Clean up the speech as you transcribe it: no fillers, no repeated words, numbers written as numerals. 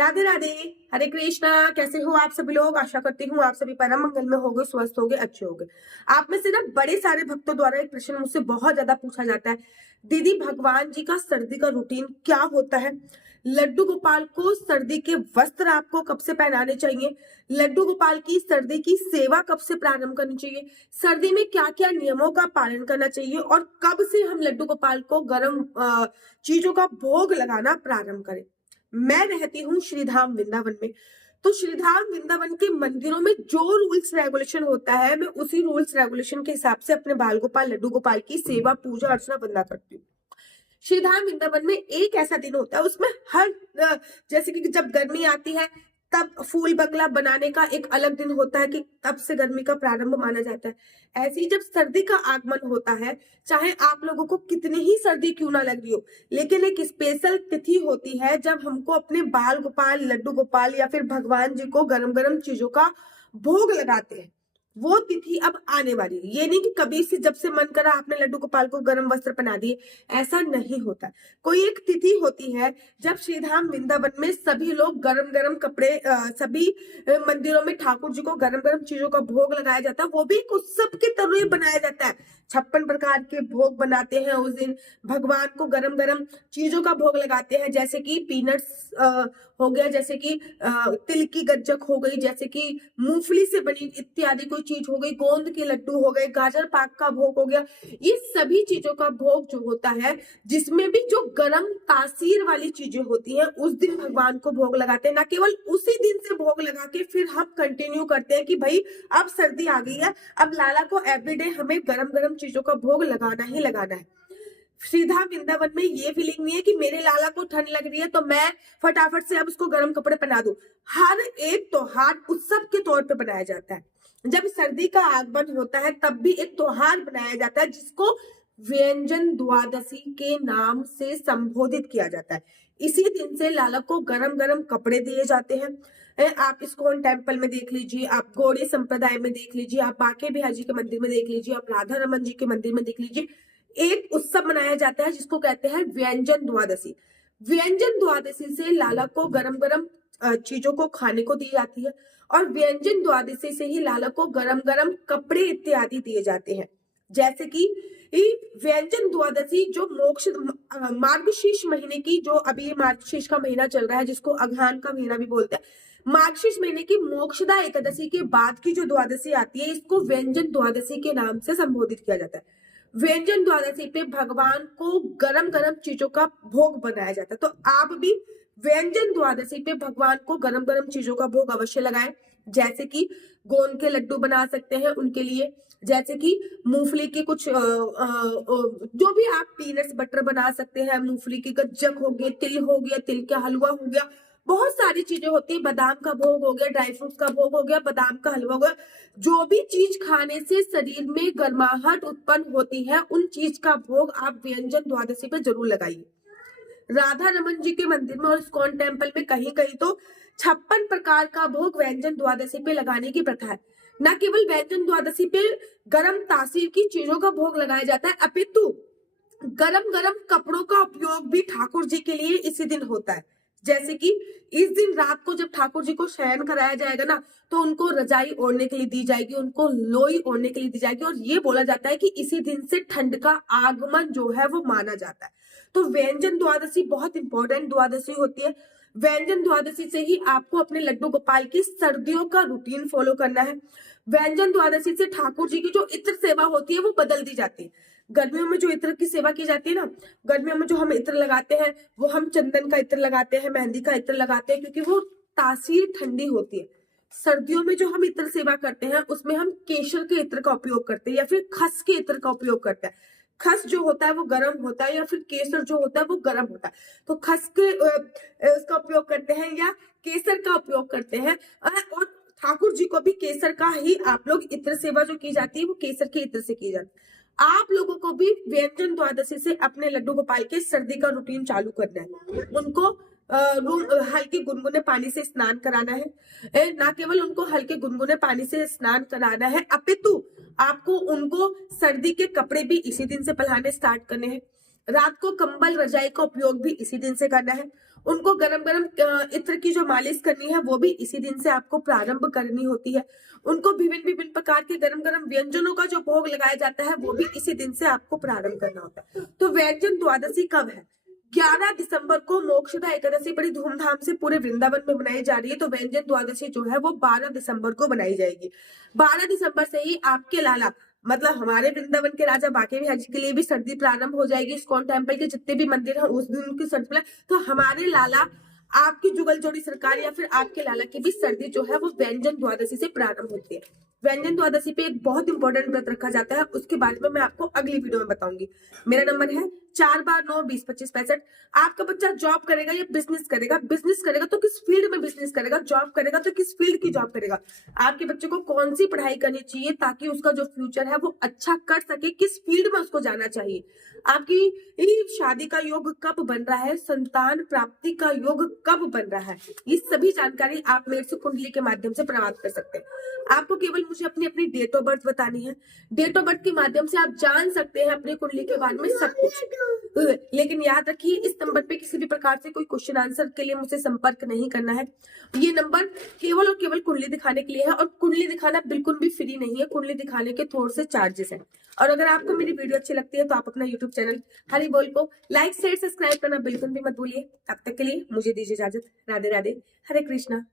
राधे राधे। हरे कृष्णा। कैसे हो आप सभी लोग? आशा करती हूँ आप सभी परम मंगल में होगे, स्वस्थ होगे, अच्छे होगे। आप में से ना बड़े सारे भक्तों द्वारा एक प्रश्न मुझसे बहुत ज्यादा पूछा जाता है, दीदी भगवान जी का सर्दी का रूटीन क्या होता है? लड्डू गोपाल को सर्दी के वस्त्र आपको कब से पहनाने चाहिए? लड्डू गोपाल की सर्दी की सेवा कब से प्रारंभ करनी चाहिए? सर्दी में क्या क्या नियमों का पालन करना चाहिए और कब से हम लड्डू गोपाल को गर्म चीजों का भोग लगाना प्रारंभ करें? मैं रहती हूँ श्रीधाम वृंदावन में। तो श्रीधाम वृंदावन के मंदिरों में जो रूल्स रेगुलेशन होता है, मैं उसी रूल्स रेगुलेशन के हिसाब से अपने बाल गोपाल लड्डू गोपाल की सेवा पूजा अर्चना बंदा करती हूँ। श्रीधाम वृंदावन में एक ऐसा दिन होता है, उसमें हर जैसे कि जब गर्मी आती है तब फूल बगला बनाने का एक अलग दिन होता है कि तब से गर्मी का प्रारंभ माना जाता है। ऐसे ही जब सर्दी का आगमन होता है, चाहे आप लोगों को कितनी ही सर्दी क्यों ना लगी हो, लेकिन एक स्पेशल तिथि होती है जब हमको अपने बाल गोपाल लड्डू गोपाल या फिर भगवान जी को गरम गरम चीजों का भोग लगाते हैं। वो तिथि अब आने वाली है। ये नहीं कि कभी से जब से मन करा आपने लड्डू गोपाल को गर्म वस्त्र पहना दिए, ऐसा नहीं होता। कोई एक तिथि होती है जब श्रीधाम वृंदावन में सभी लोग गरम गरम कपड़े सभी मंदिरों में ठाकुर जी को गरम गरम चीजों का भोग लगाया जाता है। वो भी एक उत्सव के तरह बनाया जाता है। 56 प्रकार के भोग बनाते हैं उस दिन। भगवान को गरम गरम चीजों का भोग लगाते हैं, जैसे कि पीनट्स हो गया, जैसे कि तिल की गज्जक हो गई, जैसे कि मूंगफली से बनी इत्यादि कोई चीज हो गई, गोंद के लड्डू हो गए, गाजर पाक का भोग हो गया। ये सभी चीजों का भोग जो होता है, जिसमें भी जो गरम तासीर वाली चीजें होती हैं, उस दिन भगवान को भोग लगाते हैं। ना केवल उसी दिन से भोग लगा के फिर हम कंटिन्यू करते हैं कि भाई अब सर्दी आ गई है, अब लाला को एवरीडे हमें गरम गरम चीजों का भोग लगाना ही लगाना है। सीधा वृंदावन में ये फीलिंग नहीं है कि मेरे लाला को ठंड लग रही है तो मैं फटाफट से अब उसको गर्म कपड़े पहना दूं। हर एक त्योहार उत्सव के तौर पे बनाया जाता है। जब सर्दी का आगमन होता है तब भी एक त्योहार बनाया जाता है जिसको व्यंजन द्वादशी के नाम से संबोधित किया जाता है। इसी दिन से लाला को गरम गरम कपड़े दिए जाते हैं। आप इस्कॉन टेम्पल में देख लीजिए, आप गौड़ी संप्रदाय में देख लीजिए, आप बांके बिहारी जी के मंदिर में देख लीजिए, आप राधा रमन जी के मंदिर में देख लीजिए, एक उत्सव मनाया जाता है जिसको कहते हैं व्यंजन द्वादशी। व्यंजन द्वादशी से लाला को गरम गरम चीजों को खाने को दी जाती है और व्यंजन द्वादशी से ही लाला को गरम गरम कपड़े इत्यादि दिए जाते हैं। जैसे कि व्यंजन द्वादशी जो मोक्ष मार्गशीर्ष महीने की, जो अभी मार्गशीर्ष का महीना चल रहा है जिसको अघ्रान का महीना भी बोलते हैं, मार्गशीर्ष महीने की मोक्षदा एकादशी के बाद की जो द्वादशी आती है, इसको व्यंजन द्वादशी के नाम से संबोधित किया जाता है। व्यंजन द्वादशी पे भगवान को गरम गरम चीजों का भोग बनाया जाता है। तो आप भी व्यंजन द्वादशी पे भगवान को गरम गरम चीजों का भोग अवश्य लगाएं। जैसे कि गोंद के लड्डू बना सकते हैं उनके लिए, जैसे कि मूंगफली के कुछ जो भी आप पीनट्स बटर बना सकते हैं, मूंगफली की गज्जक हो गई, तिल हो गया, तिल का हलवा हो गया, बहुत सारी चीजें होती है। बादाम का भोग हो गया, ड्राई फ्रूट्स का भोग हो गया, बादाम का हलवा हो गया। जो भी चीज खाने से शरीर में गर्माहट उत्पन्न होती है, उन चीज का भोग आप व्यंजन द्वादशी पे जरूर लगाइए। राधा रमन जी के मंदिर में और इस्कॉन टेम्पल में कहीं कहीं तो 56 प्रकार का भोग व्यंजन द्वादशी पे लगाने की प्रथा है। न केवल व्यंजन द्वादशी पे गरम तासीर की चीजों का भोग लगाया जाता है, अपितु गरम गरम कपड़ों का उपयोग भी ठाकुर जी के लिए इसी दिन होता है। जैसे कि इस दिन रात को जब ठाकुर जी को शयन कराया जाएगा ना, तो उनको रजाई ओढ़ने के लिए दी जाएगी, उनको लोई ओढ़ने के लिए दी जाएगी, और ये बोला जाता है कि इसी दिन से ठंड का आगमन जो है वो माना जाता है। तो व्यंजन द्वादशी बहुत इंपॉर्टेंट द्वादशी होती है। व्यंजन द्वादशी से ही आपको अपने लड्डू गोपाल की सर्दियों का रूटीन फॉलो करना है। व्यंजन द्वादशी से ठाकुर जी की जो इत्र सेवा होती है वो बदल दी जाती है। गर्मियों में जो इत्र की सेवा की जाती है ना, गर्मियों में जो हम इत्र लगाते हैं वो हम चंदन का इत्र लगाते हैं, मेहंदी का इत्र लगाते हैं, क्योंकि वो तासीर ठंडी होती है। सर्दियों में जो हम इत्र सेवा करते हैं उसमें हम केसर के इत्र का उपयोग करते हैं या फिर खस के इत्र का उपयोग करते हैं। खस जो होता है वो गर्म होता है, या फिर केसर जो होता है वो गर्म होता है। तो खस के उसका उपयोग करते हैं या केसर का उपयोग करते हैं। और ठाकुर जी को भी केसर का ही आप लोग इत्र सेवा जो की जाती है वो केसर के इत्र से की जाती है। आप लोगों को भी व्यंजन द्वादशी से अपने लड्डू गोपाल के सर्दी का रूटीन चालू करना है। उनको हल्के गुनगुने पानी से स्नान कराना है। ना केवल उनको हल्के गुनगुने पानी से स्नान कराना है, अपितु आपको उनको सर्दी के कपड़े भी इसी दिन से पहनाने स्टार्ट करने हैं। रात को कंबल रजाई का उपयोग भी इसी दिन से करना है। उनको गरम गरम इत्र की जो मालिश करनी है वो भी इसी दिन से आपको प्रारंभ करनी होती है। उनको विभिन्न विभिन्न प्रकार के गरम गरम व्यंजनों का जो भोग लगाया जाता है वो भी इसी दिन से आपको प्रारंभ करना होता है। तो व्यंजन द्वादशी कब है? 11 दिसंबर को मोक्षदा एकादशी बड़ी धूमधाम से पूरे वृंदावन में मनाई जा रही है। तो व्यंजन द्वादशी जो है वो 12 दिसंबर को बनाई जाएगी। 12 दिसंबर से ही आपके लाला मतलब हमारे वृंदावन के राजा बांके बिहारी जी के लिए भी सर्दी प्रारंभ हो जाएगी। इस्कॉन टेम्पल के जितने भी मंदिर हैं उस दिन उनकी सर्दी, तो हमारे लाला आपकी जुगल जोड़ी सरकार या फिर आपके लाला की भी सर्दी जो है वो व्यंजन द्वादशी से प्रारंभ होती है। व्यंजन द्वादशी पे एक बहुत इंपॉर्टेंट व्रत रखा जाता है, उसके बारे में मैं आपको अगली वीडियो में बताऊंगी। मेरा नंबर है 4/9/20/2565। आपका बच्चा जॉब करेगा या बिजनेस करेगा? बिजनेस करेगा तो किस फील्ड में बिजनेस करेगा? जॉब करेगा तो किस फील्ड की जॉब करेगा? आपके बच्चे को कौन सी पढ़ाई करनी चाहिए ताकि उसका जो फ्यूचर है वो अच्छा कर सके? किस फील्ड में उसको जाना चाहिए? आपकी शादी का योग कब बन रहा है? संतान प्राप्ति का योग कब बन रहा है? ये सभी जानकारी आप मेरे से कुंडली के माध्यम से प्राप्त कर सकते हैं। आपको केवल मुझे अपनी डेट ऑफ बर्थ बतानी है। डेट ऑफ बर्थ के माध्यम से आप जान सकते हैं अपनी कुंडली के बारे में सब कुछ। लेकिन याद रखिए, इस नंबर पे किसी भी प्रकार से कोई क्वेश्चन आंसर के लिए मुझसे संपर्क नहीं करना है। ये नंबर केवल और केवल कुंडली दिखाने के लिए है और कुंडली दिखाना बिल्कुल भी फ्री नहीं है। कुंडली दिखाने के थोड़े से चार्जेस हैं। और अगर आपको मेरी वीडियो अच्छी लगती है तो आप अपना यूट्यूब चैनल हरि बोल को लाइक शेयर सब्सक्राइब करना बिल्कुल भी मत भूलिए। तब तक के लिए मुझे दीजिए इजाजत। राधे राधे, हरे कृष्णा।